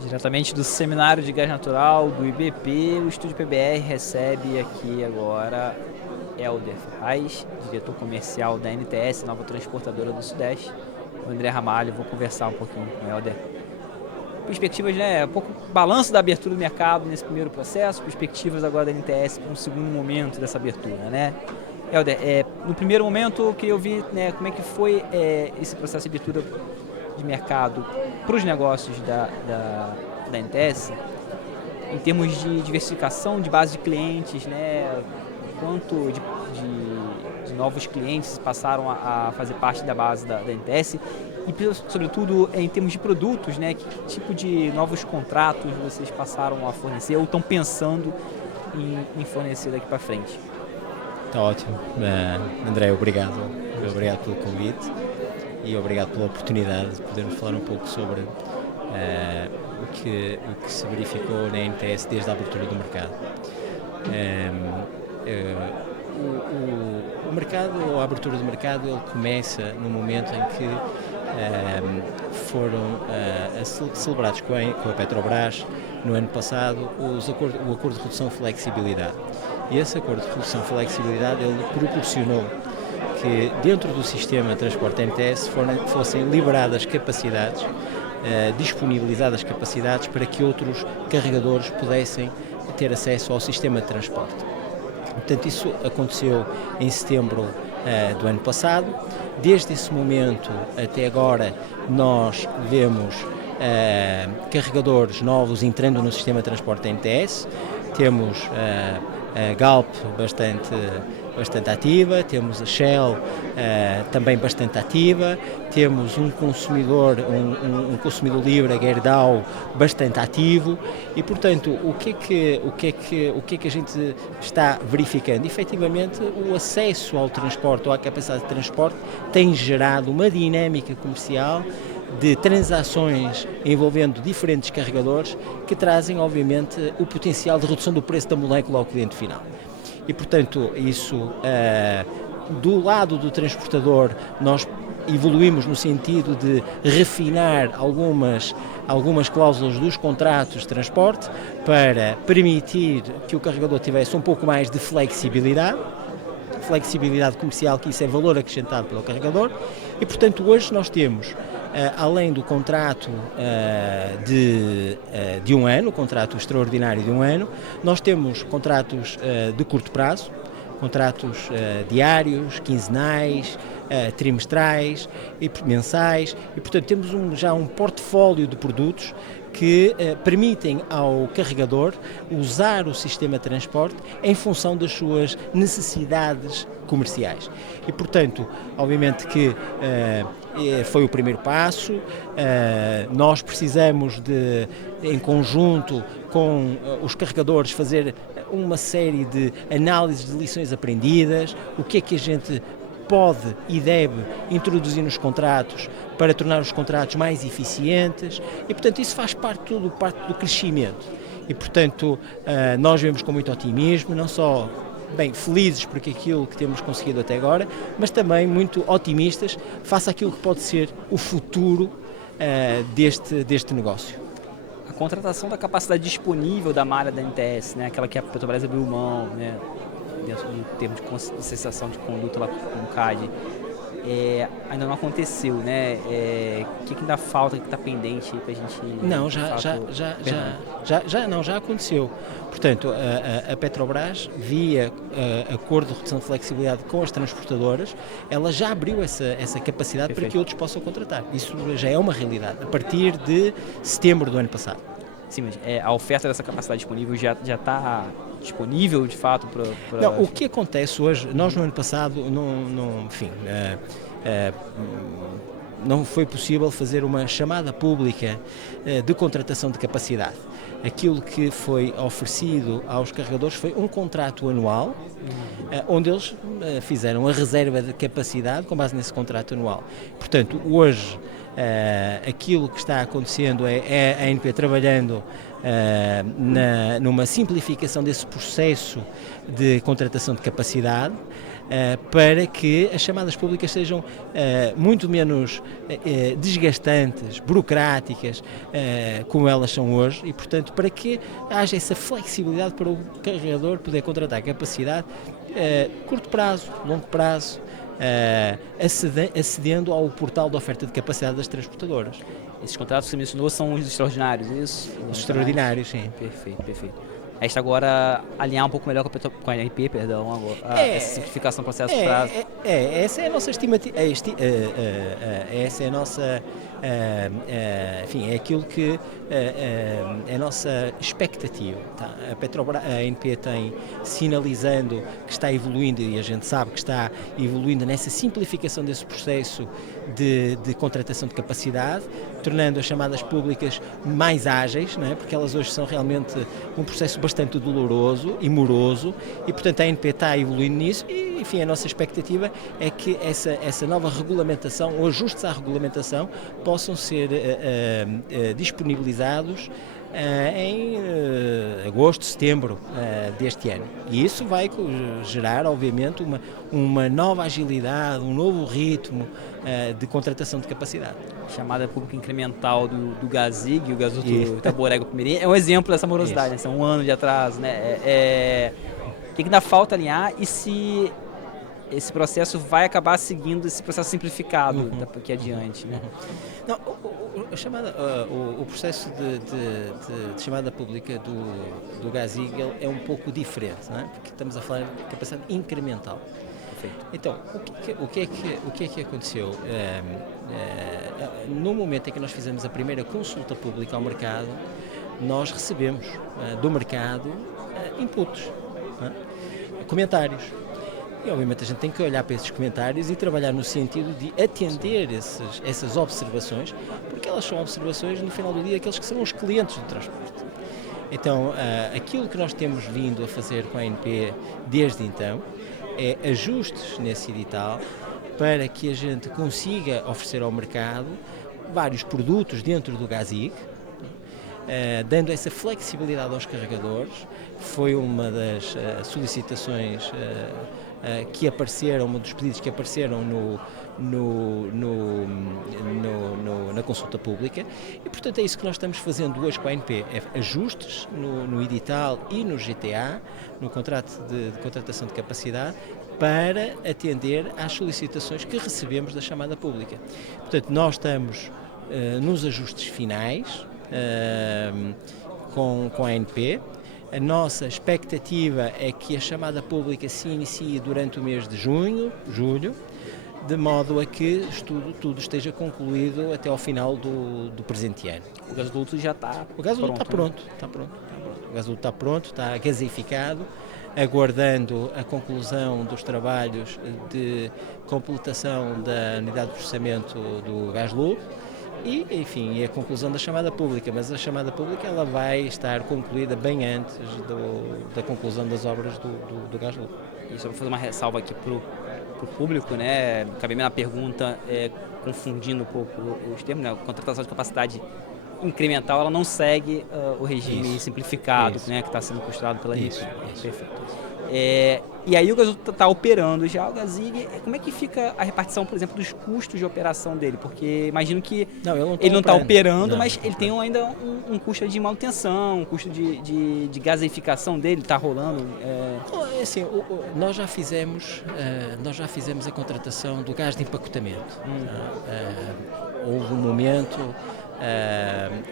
Diretamente do Seminário de Gás Natural do IBP, o Estúdio PBR recebe aqui agora Helder Ferraz, diretor comercial da NTS, nova transportadora do Sudeste. O André Ramalho, vou conversar um pouquinho com o Helder. Perspectivas, né? Um pouco balanço da abertura do mercado nesse primeiro processo, perspectivas agora da NTS para um segundo momento dessa abertura, né? Helder, no primeiro momento eu queria ouvir, né, como é que foi esse processo de abertura de mercado para os negócios da NTS, em termos de diversificação de base de clientes, né? Quanto de novos clientes passaram a fazer parte da base da NTS e, sobretudo, em termos de produtos, né? Que tipo de novos contratos vocês passaram a fornecer ou estão pensando em fornecer daqui para frente? Está ótimo. André, obrigado. Obrigado pelo convite e obrigado pela oportunidade de podermos falar um pouco sobre o que se verificou na NTS desde a abertura do mercado. O mercado, ou a abertura do mercado, ele começa no momento em que foram celebrados com a Petrobras no ano passado o acordo de redução de flexibilidade. E esse acordo de redução de flexibilidade ele proporcionou que dentro do sistema de transporte NTS fossem liberadas capacidades, disponibilizadas capacidades para que outros carregadores pudessem ter acesso ao sistema de transporte. Portanto, isso aconteceu em setembro do ano passado. Desde esse momento até agora nós vemos carregadores novos entrando no sistema de transporte NTS. Temos a Galp bastante ativa, temos a Shell também bastante ativa, temos um consumidor livre, a Gerdau, bastante ativo e, portanto, o que é que a gente está verificando? Efetivamente, o acesso ao transporte ou à capacidade de transporte tem gerado uma dinâmica comercial de transações envolvendo diferentes carregadores que trazem, obviamente, o potencial de redução do preço da molécula ao cliente final. E, portanto, isso, do lado do transportador, nós evoluímos no sentido de refinar algumas cláusulas dos contratos de transporte para permitir que o carregador tivesse um pouco mais de flexibilidade comercial, que isso é valor acrescentado pelo carregador. E, portanto, hoje nós temos, além do contrato de um ano, contrato extraordinário de um ano, nós temos contratos de curto prazo, contratos diários, quinzenais, trimestrais e mensais, e portanto temos já um portfólio de produtos que permitem ao carregador usar o sistema de transporte em função das suas necessidades comerciais. E, portanto, obviamente que foi o primeiro passo, nós precisamos de, em conjunto com os carregadores, fazer uma série de análises de lições aprendidas, o que é que a gente pode e deve introduzir nos contratos para tornar os contratos mais eficientes e, portanto, isso faz parte do crescimento. E, portanto, nós vemos com muito otimismo, não só felizes por aquilo que temos conseguido até agora, mas também muito otimistas face àquilo que pode ser o futuro deste negócio. A contratação da capacidade disponível da malha da NTS, né, aquela que a Petrobras abriu mão, né, dentro do termo de cessação de conduta lá com o CAD, ainda não aconteceu, né? O que ainda falta, o que está pendente para a gente... Não, já aconteceu. Portanto, a Petrobras, via acordo de redução de flexibilidade com as transportadoras, ela já abriu essa capacidade. Perfeito. Para que outros possam contratar. Isso já é uma realidade, a partir de setembro do ano passado. Sim, mas a oferta dessa capacidade disponível já está disponível, de fato, para... Não, o que acontece hoje, nós no ano passado, não foi possível fazer uma chamada pública de contratação de capacidade. Aquilo que foi oferecido aos carregadores foi um contrato anual, onde eles fizeram a reserva de capacidade com base nesse contrato anual. Portanto, hoje, aquilo que está acontecendo é a ANP trabalhando numa simplificação desse processo de contratação de capacidade, para que as chamadas públicas sejam muito menos desgastantes, burocráticas, como elas são hoje, e, portanto, para que haja essa flexibilidade para o carregador poder contratar capacidade curto prazo, longo prazo, acedendo ao portal de oferta de capacidade das transportadoras. Esses contratos que você mencionou são os extraordinários, isso? Os extraordinários, sim. Perfeito, perfeito. Resta agora alinhar um pouco melhor com a ANP, perdão, essa simplificação do processo de prazo. Essa é a nossa estimativa, essa é a nossa, enfim, é aquilo que é a nossa expectativa. Tá? A ANP tem sinalizando que está evoluindo, e a gente sabe que está evoluindo nessa simplificação desse processo de contratação de capacidade, tornando as chamadas públicas mais ágeis, não é? Porque elas hoje são realmente um processo bastante doloroso e moroso, e portanto a ANP está evoluindo nisso, e enfim, a nossa expectativa é que essa nova regulamentação, ou ajustes à regulamentação, possam ser disponibilizados em agosto, setembro deste ano. E isso vai gerar, obviamente, uma nova agilidade, um novo ritmo de contratação de capacidade. Chamada pública incremental do GASIG, o gasoduto Itaborega-Pumirim, é um exemplo dessa morosidade, né? São um ano de atraso, né? O que ainda falta alinhar, e se esse processo vai acabar seguindo esse processo simplificado daqui adiante, né? Não, o processo de chamada pública do GASIG é um pouco diferente, não é? Porque estamos a falar de capacidade incremental. Perfeito. Então, o que é que aconteceu? No momento em que nós fizemos a primeira consulta pública ao mercado, nós recebemos do mercado inputs, comentários. E obviamente a gente tem que olhar para esses comentários e trabalhar no sentido de atender essas observações, porque elas são observações, no final do dia, aqueles que são os clientes do transporte. Então, aquilo que nós temos vindo a fazer com a ANP desde então é ajustes nesse edital para que a gente consiga oferecer ao mercado vários produtos dentro do GASIG, dando essa flexibilidade aos carregadores. Foi uma das solicitações que apareceram, um dos pedidos que apareceram na consulta pública, e portanto é isso que nós estamos fazendo hoje com a ANP, é ajustes no edital e no GTA, no contrato de contratação de capacidade, para atender às solicitações que recebemos da chamada pública. Portanto, nós estamos nos ajustes finais com a ANP. A nossa expectativa é que a chamada pública se inicie durante o mês de julho, de modo a que tudo esteja concluído até ao final do presente ano. O gasoduto já está pronto. O gasoduto está pronto. O gasoduto está pronto, está gasificado, aguardando a conclusão dos trabalhos de completação da unidade de processamento do gás lube. E, enfim, a conclusão da chamada pública, mas a chamada pública ela vai estar concluída bem antes da conclusão das obras do gás lube. E só vou fazer uma ressalva aqui para o público, né? Acabei na pergunta confundindo um pouco os termos, né? A contratação de capacidade incremental, ela não segue o regime simplificado, né? Que está sendo costurado pela ANP. Isso. Perfeito. E aí o gasoduto está operando já, o GASIG, como é que fica a repartição, por exemplo, dos custos de operação dele? Porque imagino que ele não está operando, mas ele tem ainda um custo de manutenção, um custo de gasificação dele, está rolando? Assim, nós já fizemos a contratação do gás de empacotamento. Houve um momento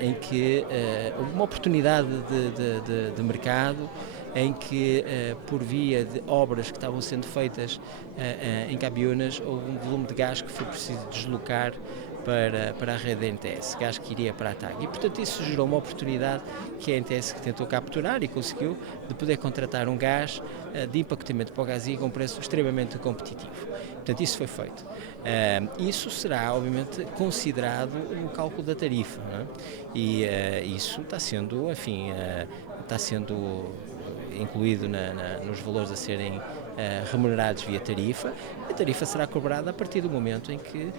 em que houve uma oportunidade de mercado em que, por via de obras que estavam sendo feitas em Cabiúnas, houve um volume de gás que foi preciso deslocar para a rede da NTS, gás que iria para a TAG. E, portanto, isso gerou uma oportunidade que a NTS tentou capturar e conseguiu, de poder contratar um gás de empacotamento para o GASIG a um preço extremamente competitivo. Portanto, isso foi feito. Isso será, obviamente, considerado no cálculo da tarifa, não é? E isso está sendo, enfim, incluído nos valores a serem remunerados via tarifa. A tarifa será cobrada a partir do momento em que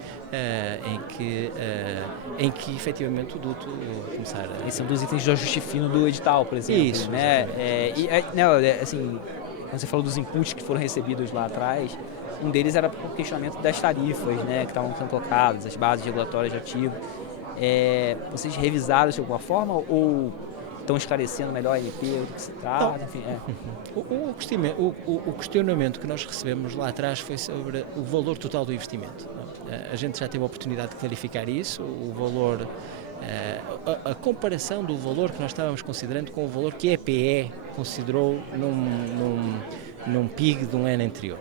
efetivamente o duto começar a... Esses são dos itens de ajuste fino do edital, por exemplo. Isso, né? Assim, Você falou dos inputs que foram recebidos lá atrás, um deles era o questionamento das tarifas, né, que estavam sendo tocadas, as bases regulatórias de ativo. Vocês revisaram isso de alguma forma ou estão esclarecendo melhor a MP, do que se trata? Não. Enfim, O questionamento que nós recebemos lá atrás foi sobre o valor total do investimento. A gente já teve a oportunidade de clarificar isso, o valor, a comparação do valor que nós estávamos considerando com o valor que a EPE considerou num PIG de um ano anterior.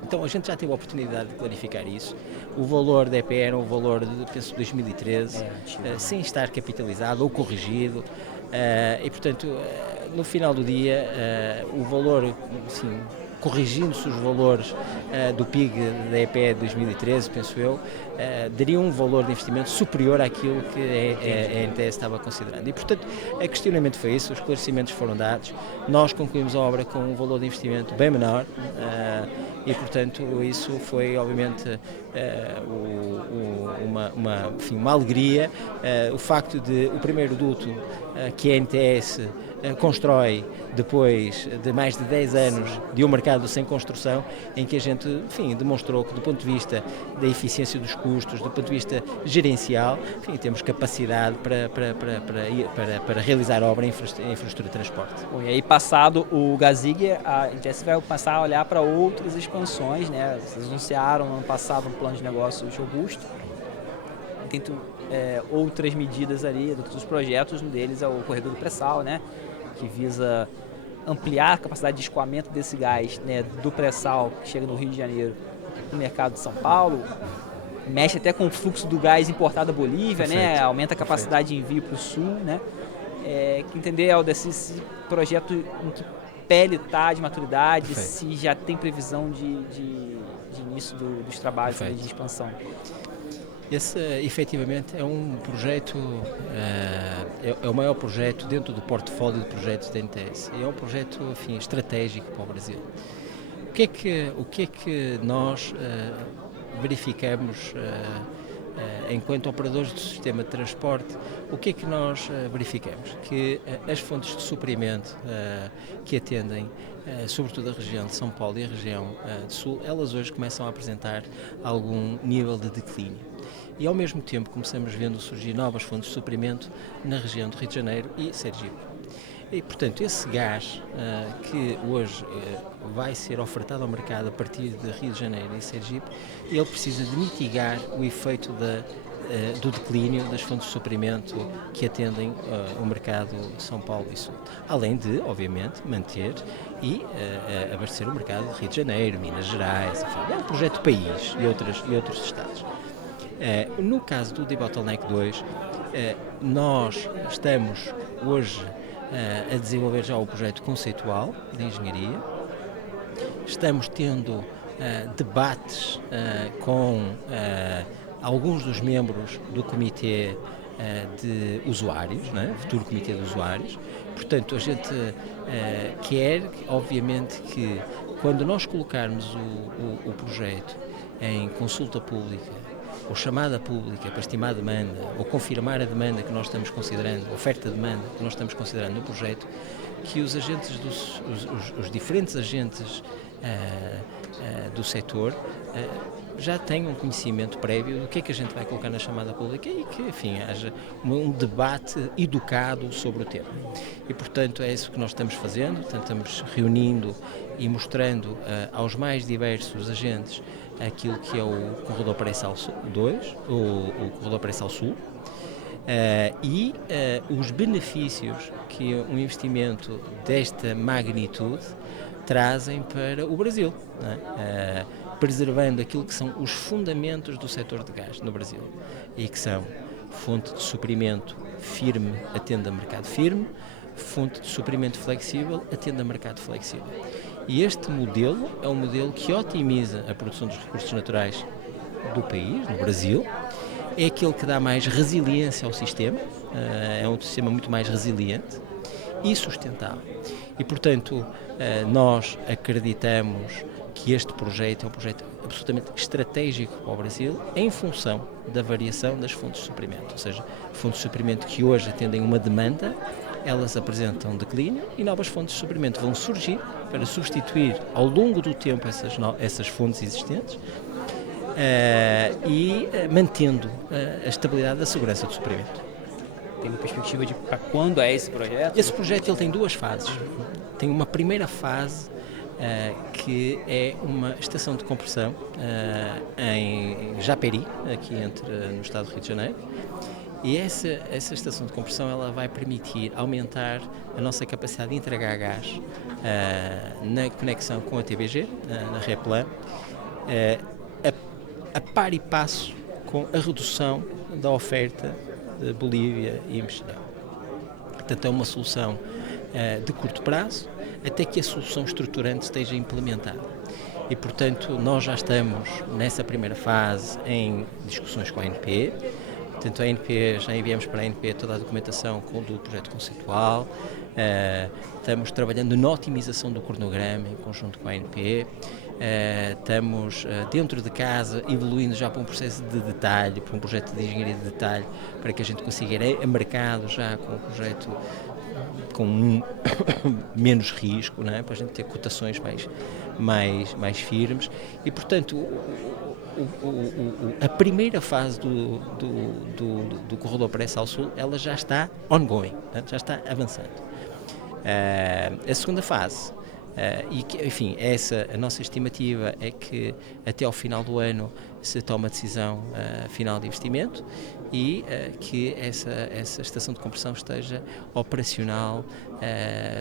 Então a gente já teve a oportunidade de clarificar isso. O valor da EPE era um valor de, penso, 2013, sem estar capitalizado ou corrigido, e portanto, no final do dia, o valor, assim, corrigindo-se os valores do PIG da EPE de 2013, penso eu, daria um valor de investimento superior àquilo que a NTS estava considerando. E, portanto, o questionamento foi isso, os esclarecimentos foram dados, nós concluímos a obra com um valor de investimento bem menor, e, portanto, isso foi, obviamente, uma alegria. O facto de o primeiro duto que a NTS constrói depois de mais de 10 anos de um mercado sem construção, em que a gente, enfim, demonstrou que do ponto de vista da eficiência dos custos, do ponto de vista gerencial, enfim, temos capacidade para realizar obra em infraestrutura de transporte. Bom, e aí, passado o GASIG, a NTS vai passar a olhar para outras expansões, né? Vocês anunciaram no ano passado um plano de negócios robusto, tem outras medidas ali, outros projetos, um deles é o corredor do pré-sal, né? Que visa ampliar a capacidade de escoamento desse gás, né, do pré-sal que chega no Rio de Janeiro no mercado de São Paulo, mexe até com o fluxo do gás importado da Bolívia, né, aumenta a capacidade de envio para o sul, né. Que entender, Helder, se esse projeto em que pele está de maturidade, se já tem previsão de início dos trabalhos de expansão. Esse, efetivamente, é um projeto, é o maior projeto dentro do portfólio de projetos da NTS. É um projeto, enfim, estratégico para o Brasil. O que é que nós verificamos enquanto operadores do sistema de transporte? O que é que nós verificamos? Que as fontes de suprimento que atendem, sobretudo a região de São Paulo e a região de Sul, elas hoje começam a apresentar algum nível de declínio. E ao mesmo tempo começamos vendo surgir novas fontes de suprimento na região do Rio de Janeiro e Sergipe. E, portanto, esse gás que hoje vai ser ofertado ao mercado a partir de Rio de Janeiro e Sergipe, ele precisa de mitigar o efeito do declínio das fontes de suprimento que atendem o mercado de São Paulo e Sul. Além de, obviamente, manter e abastecer o mercado de Rio de Janeiro, Minas Gerais, enfim, é um projeto de país e outros estados. No caso do Debottleneck 2, nós estamos hoje a desenvolver já o projeto conceitual de engenharia. Estamos tendo debates com alguns dos membros do comitê de usuários, né? Futuro comitê de usuários. Portanto, a gente quer, obviamente, que quando nós colocarmos o projeto em consulta pública ou chamada pública para estimar a demanda ou confirmar a demanda que nós estamos considerando, a oferta de demanda que nós estamos considerando no projeto, que os agentes, os diferentes agentes do setor já tenham conhecimento prévio do que é que a gente vai colocar na chamada pública e que, enfim, haja um debate educado sobre o tema. E, portanto, é isso que nós estamos fazendo, portanto, estamos reunindo e mostrando aos mais diversos agentes aquilo que é o Corredor Pré-Sal 2, o Corredor Pré-Sal Sul, e os benefícios que um investimento desta magnitude trazem para o Brasil, não é? Preservando aquilo que são os fundamentos do setor de gás no Brasil, e que são fonte de suprimento firme, atende a mercado firme, fonte de suprimento flexível, atende a mercado flexível. E este modelo é um modelo que otimiza a produção dos recursos naturais do país, no Brasil, é aquele que dá mais resiliência ao sistema, é um sistema muito mais resiliente e sustentável. E, portanto, nós acreditamos que este projeto é um projeto absolutamente estratégico para o Brasil em função da variação das fontes de suprimento, ou seja, fontes de suprimento que hoje atendem uma demanda elas apresentam declínio e novas fontes de suprimento vão surgir para substituir ao longo do tempo essas fontes existentes e mantendo a estabilidade da segurança do suprimento. Tem uma perspectiva de para quando é esse projeto? Esse projeto ele tem duas fases. Tem uma primeira fase que é uma estação de compressão em Japeri, aqui no estado do Rio de Janeiro. E essa estação de compressão ela vai permitir aumentar a nossa capacidade de entregar gás na conexão com a TBG, na Replan, a par e passo com a redução da oferta de Bolívia e Mexilhão. Portanto, é uma solução de curto prazo, até que a solução estruturante esteja implementada. E, portanto, nós já estamos nessa primeira fase em discussões com a ANP. Portanto, já enviamos para a ANP toda a documentação do projeto conceitual, estamos trabalhando na otimização do cronograma em conjunto com a ANP, estamos dentro de casa evoluindo já para um processo de detalhe, para um projeto de engenharia de detalhe, para que a gente consiga ir a mercado já com o projeto com menos risco, não é? Para a gente ter cotações mais firmes e, portanto, a primeira fase do corredor pré-sal-sul ela já está ongoing, portanto, já está avançando. A segunda fase, enfim, a nossa estimativa é que até ao final do ano se toma a decisão final de investimento e que essa estação de compressão esteja operacional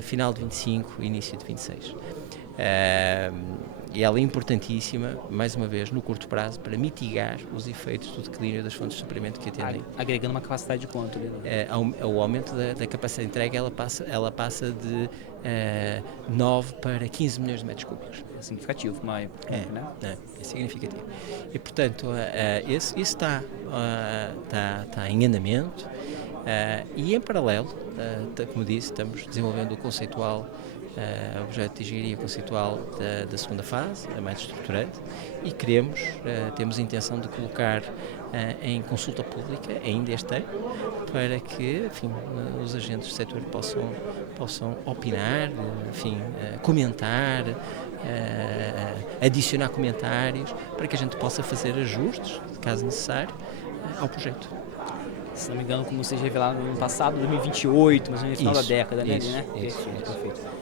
final de 25, início de 26. E ela é importantíssima, mais uma vez, no curto prazo, para mitigar os efeitos do declínio das fontes de suprimento que atendem. Agregando uma capacidade de quanto? O aumento da capacidade de entrega, ela passa de 9 para 15 milhões de metros cúbicos. É significativo, né? É significativo. E, portanto, isso está em andamento e, em paralelo, como disse, estamos desenvolvendo o conceitual, o projeto de engenharia conceitual da segunda fase, a mais estruturante, e temos a intenção de colocar em consulta pública ainda este ano, para que, enfim, os agentes do setor possam opinar, enfim, comentar, adicionar comentários, para que a gente possa fazer ajustes, caso necessário, ao projeto. Se não me engano, como vocês revelaram no ano passado, 2028, mas no final da década, né? Isso. Perfeito.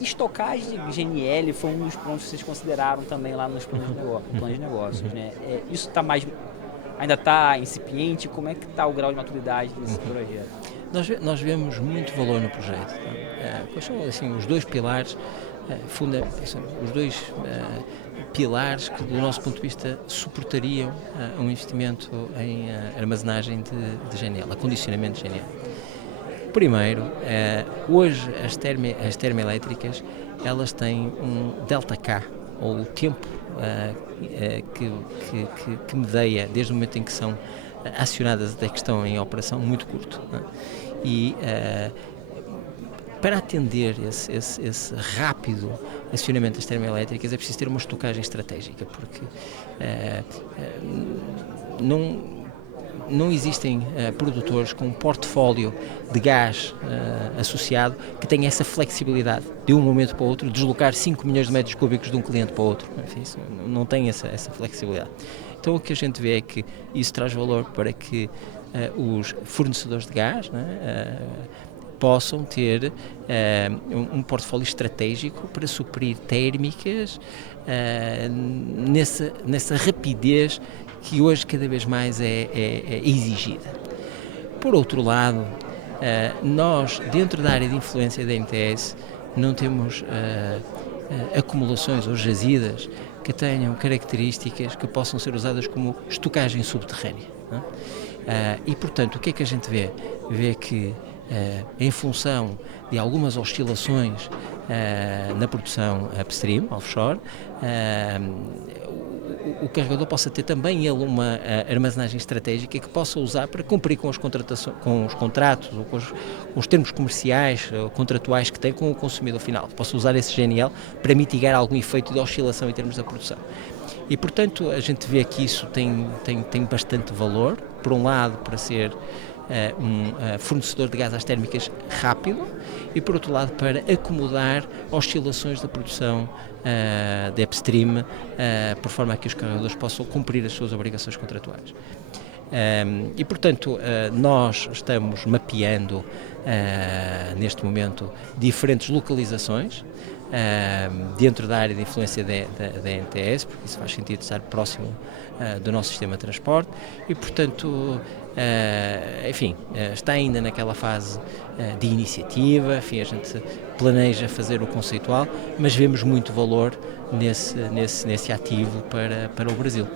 Estocagem de GNL foi um dos pontos que vocês consideraram também lá nos planos de negócios, né? Isso ainda está incipiente? Como é que está o grau de maturidade desse projeto? Nós vemos muito valor no projeto. Quais são assim, os dois pilares, os dois pilares que, do nosso ponto de vista, suportariam um investimento em armazenagem de GNL, acondicionamento de GNL? Primeiro, hoje as termoelétricas elas têm um ΔK, ou o tempo que medeia desde o momento em que são acionadas até que estão em operação muito curto. Não é? E para atender esse rápido acionamento das termoelétricas é preciso ter uma estocagem estratégica, porque não existem produtores com um portfólio de gás associado que tenha essa flexibilidade de um momento para o outro, deslocar 5 milhões de metros cúbicos de um cliente para o outro. Enfim, não tem essa flexibilidade. Então o que a gente vê é que isso traz valor para que os fornecedores de gás possam ter um portfólio estratégico para suprir térmicas nessa rapidez que hoje cada vez mais é exigida. Por outro lado, nós, dentro da área de influência da NTS, não temos acumulações ou jazidas que tenham características que possam ser usadas como estocagem subterrânea. Não é? E, portanto, o que é que a gente vê? Vê que, em função de algumas oscilações na produção upstream, offshore, o carregador possa ter também ele uma armazenagem estratégica que possa usar para cumprir com os contratos ou com os termos comerciais ou contratuais que tem com o consumidor final. Possa usar esse GNL para mitigar algum efeito de oscilação em termos da produção. E, portanto, a gente vê que isso tem bastante valor, por um lado, para ser fornecedor de gás às térmicas rápido e, por outro lado, para acomodar oscilações da produção de upstream, por forma a que os carregadores possam cumprir as suas obrigações contratuais. E, portanto, nós estamos mapeando neste momento diferentes localizações dentro da área de influência da NTS, porque isso faz sentido estar próximo do nosso sistema de transporte e, portanto, enfim, está ainda naquela fase de iniciativa, enfim, a gente planeja fazer o conceitual, mas vemos muito valor nesse ativo para o Brasil.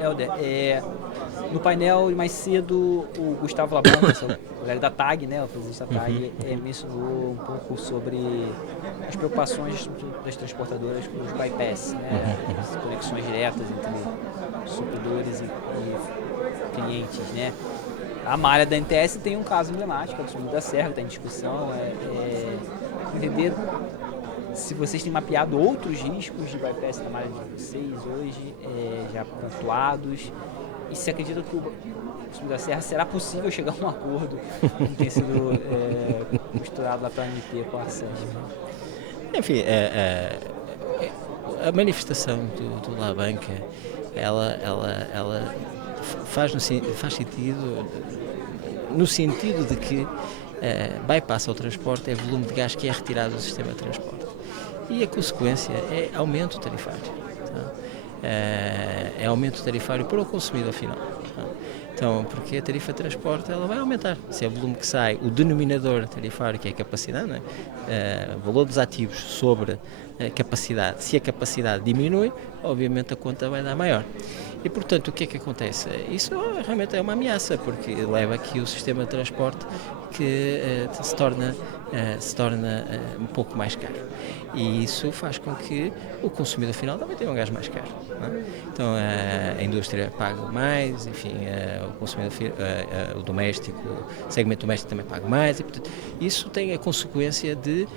Helder, no painel mais cedo o Gustavo Labanca, o colega da TAG, né, o presidente da TAG, mencionou um pouco sobre as preocupações das transportadoras com os bypass, né, as conexões diretas entre supridores e clientes, né. A malha da NTS tem um caso emblemático, a do Sul da Serra, que está em discussão, entender se vocês têm mapeado outros riscos de bypass na malha de vocês hoje, já pontuados, e se acredita que o Sul da Serra será possível chegar a um acordo que tem sido costurado lá para a ANP com a SESC? Enfim, a manifestação do Labanca, ela faz sentido no sentido de que bypass ao transporte é volume de gás que é retirado do sistema de transporte. E a consequência é aumento tarifário. Tá? É aumento tarifário para o consumidor final. Tá? Então, porque a tarifa de transporte ela vai aumentar. Se é o volume que sai, o denominador tarifário, que é a capacidade, não é? Valor dos ativos sobre a capacidade. Se a capacidade diminui, obviamente a conta vai dar maior. E, portanto, o que é que acontece? Isso realmente é uma ameaça, porque leva aqui o sistema de transporte que se torna um pouco mais caro. E isso faz com que o consumidor final também tenha um gás mais caro. Não é? Então, a indústria paga mais, enfim, o consumidor, o doméstico, o segmento doméstico também paga mais. E, portanto, isso tem a consequência de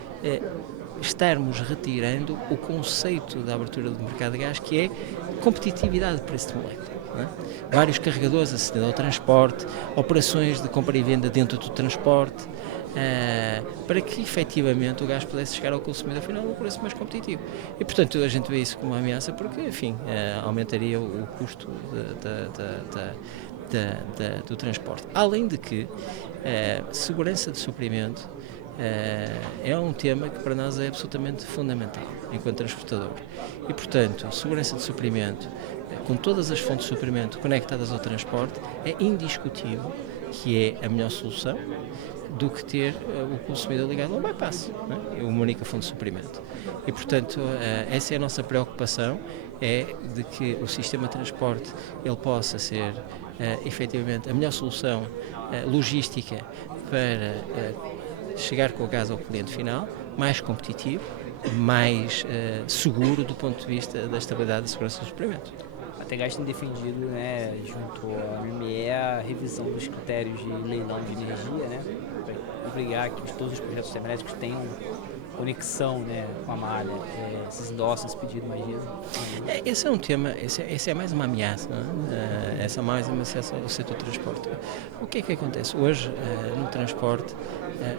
estarmos retirando o conceito da abertura do mercado de gás, que é competitividade de preço de molécula. É? Vários carregadores acedendo ao transporte, operações de compra e venda dentro do transporte, para que efetivamente o gás pudesse chegar ao consumidor final a um preço mais competitivo. E, portanto, a gente vê isso como uma ameaça porque, enfim, aumentaria o custo do transporte. Além de que segurança de suprimento é um tema que para nós é absolutamente fundamental enquanto transportador e, portanto, segurança de suprimento com todas as fontes de suprimento conectadas ao transporte é indiscutível que é a melhor solução do que ter o consumidor ligado ao bypass, não é? É uma única fonte de suprimento. E, portanto, essa é a nossa preocupação, é de que o sistema de transporte ele possa ser efetivamente a melhor solução logística para chegar com o gás ao cliente final, mais competitivo, mais seguro do ponto de vista da estabilidade e segurança do suprimento. A Tegás tem defendido, né, junto à MME, a revisão dos critérios de leilão de energia, né, para obrigar que todos os projetos termoelétricos tenham conexão, né, com a malha. Vocês endossam esse pedido, imagina? Esse é um tema, esse é mais uma ameaça, não é? Essa é mais uma ameaça ao setor do transporte. O que é que acontece? Hoje, no transporte,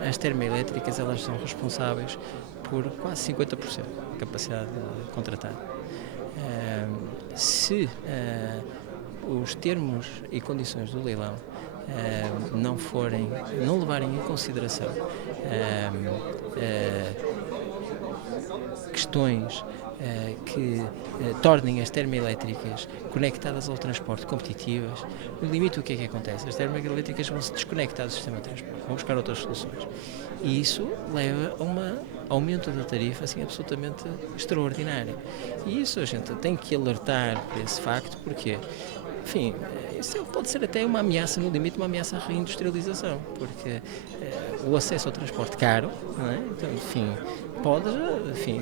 as termoelétricas elas são responsáveis por quase 50% da capacidade contratada. Se os termos e condições do leilão não levarem em consideração questões que tornem as termoelétricas conectadas ao transporte competitivas, no limite o que é que acontece? As termoelétricas vão se desconectar do sistema de transporte, vão buscar outras soluções. E isso leva a um aumento da tarifa assim, absolutamente extraordinário. E isso a gente tem que alertar para esse facto, porque, enfim, isso pode ser até uma ameaça, no limite, uma ameaça à reindustrialização, porque o acesso ao transporte caro, não é? Então, enfim, pode, enfim,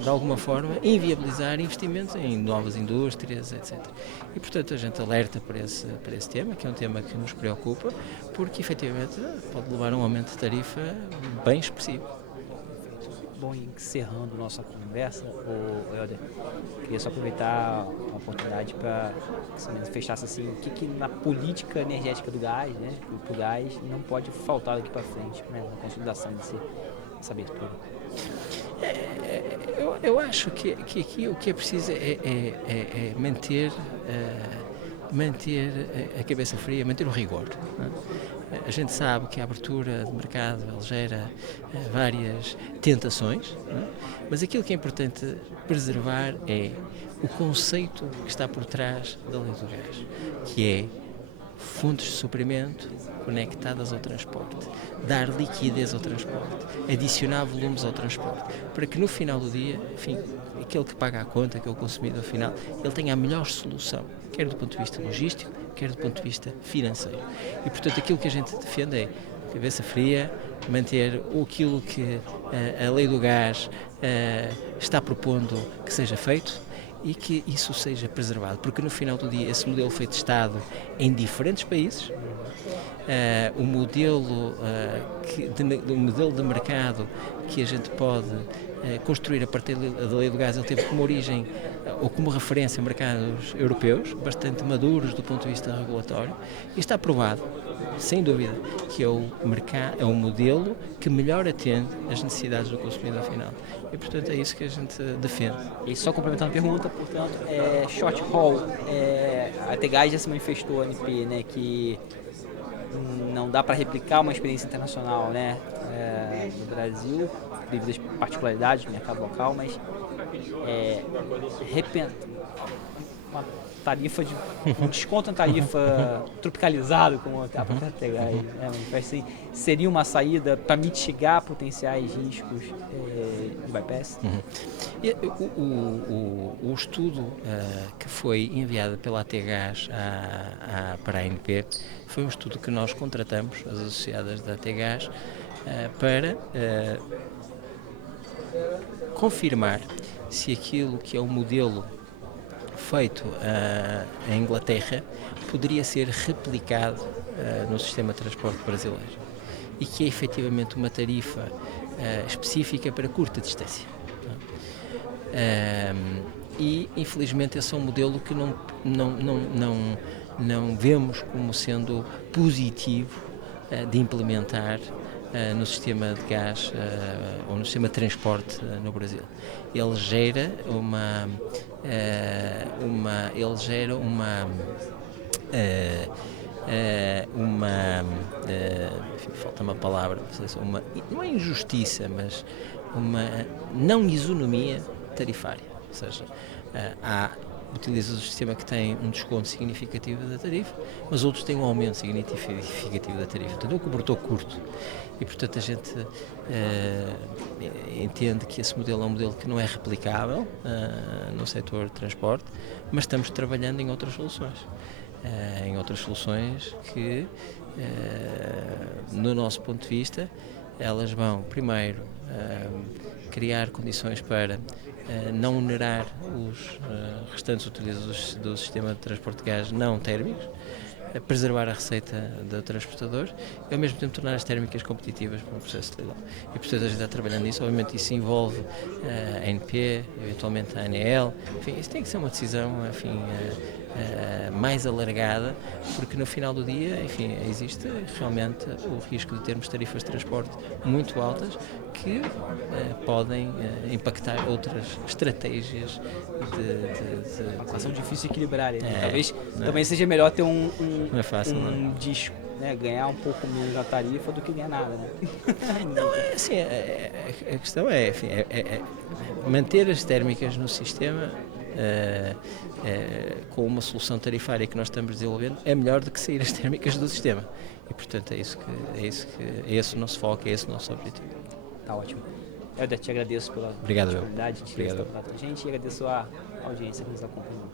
de alguma forma, inviabilizar investimentos em novas indústrias, etc. E, portanto, a gente alerta para esse tema, que é um tema que nos preocupa, porque, efetivamente, pode levar a um aumento de tarifa bem expressivo. Bom, encerrando nossa conversa, o Helder, queria só aproveitar a oportunidade para que fechasse assim, o que na política energética do gás, né, o gás não pode faltar daqui para frente, né, na consolidação dessa abertura. Eu acho que aqui o que é preciso é manter a cabeça fria, manter o rigor. Não é? A gente sabe que a abertura de mercado gera várias tentações, não é? Mas aquilo que é importante preservar é o conceito que está por trás da lei do gás, que é fontes de suprimento conectadas ao transporte, dar liquidez ao transporte, adicionar volumes ao transporte, para que no final do dia, enfim, aquele que paga a conta, que é o consumidor final, ele tenha a melhor solução, quer do ponto de vista logístico, quer do ponto de vista financeiro. E, portanto, aquilo que a gente defende é cabeça fria, manter aquilo que a lei do gás está propondo que seja feito, e que isso seja preservado, porque no final do dia esse modelo foi testado em diferentes países. O modelo de mercado que a gente pode construir a partir da lei do gás, ele teve como origem ou como referência mercados europeus, bastante maduros do ponto de vista regulatório, e está provado, sem dúvida, que é o modelo que melhor atende às necessidades do consumidor final. E, portanto, é isso que a gente defende. E só complementando a pergunta, portanto, short haul, a Tegás já se manifestou, a ANP, né, que não dá para replicar uma experiência internacional, né, no Brasil, devido às particularidades do mercado local, mas uma tarifa um desconto na tarifa tropicalizado, como a própria Tegás, né, assim, seria uma saída para mitigar potenciais riscos de bypass? E, o estudo que foi enviado pela ATGAS para a ANP foi um estudo que nós contratamos, as associadas da ATGAS, para confirmar se aquilo que é o modelo feito em Inglaterra poderia ser replicado no sistema de transporte brasileiro e que é efetivamente uma tarifa específica para curta distância. E infelizmente esse é um modelo que não vemos como sendo positivo de implementar no sistema de gás ou no sistema de transporte no Brasil. Ele gera falta uma palavra, não é injustiça, mas uma não isonomia tarifária, ou seja, há utilizadores do sistema que têm um desconto significativo da tarifa, mas outros têm um aumento significativo da tarifa. Portanto, é um cobertor curto. E, portanto, a gente entende que esse modelo é um modelo que não é replicável no setor de transporte, mas estamos trabalhando em outras soluções. Que, no nosso ponto de vista, elas vão, primeiro, criar condições para não onerar os restantes utilizadores do sistema de transporte de gás não térmicos, preservar a receita do transportador e ao mesmo tempo tornar as térmicas competitivas para o processo de leilão. E portanto a gente está trabalhando nisso, obviamente isso envolve a ANP, eventualmente a ANEEL, enfim, isso tem que ser uma decisão, enfim, mais alargada, porque no final do dia, enfim, existe realmente o risco de termos tarifas de transporte muito altas que podem impactar outras estratégias de uma equação difícil de equilibrar. Talvez também seja melhor ter um disco, né, ganhar um pouco menos da tarifa do que ganhar nada, né? Não, assim, a questão é, enfim, manter as térmicas no sistema com uma solução tarifária que nós estamos desenvolvendo é melhor do que sair as térmicas do sistema. E portanto é esse o nosso foco, é esse o nosso objetivo. Tá ótimo. Eu te agradeço pela disponibilidade de estar com a gente e agradeço a audiência que nos acompanhou.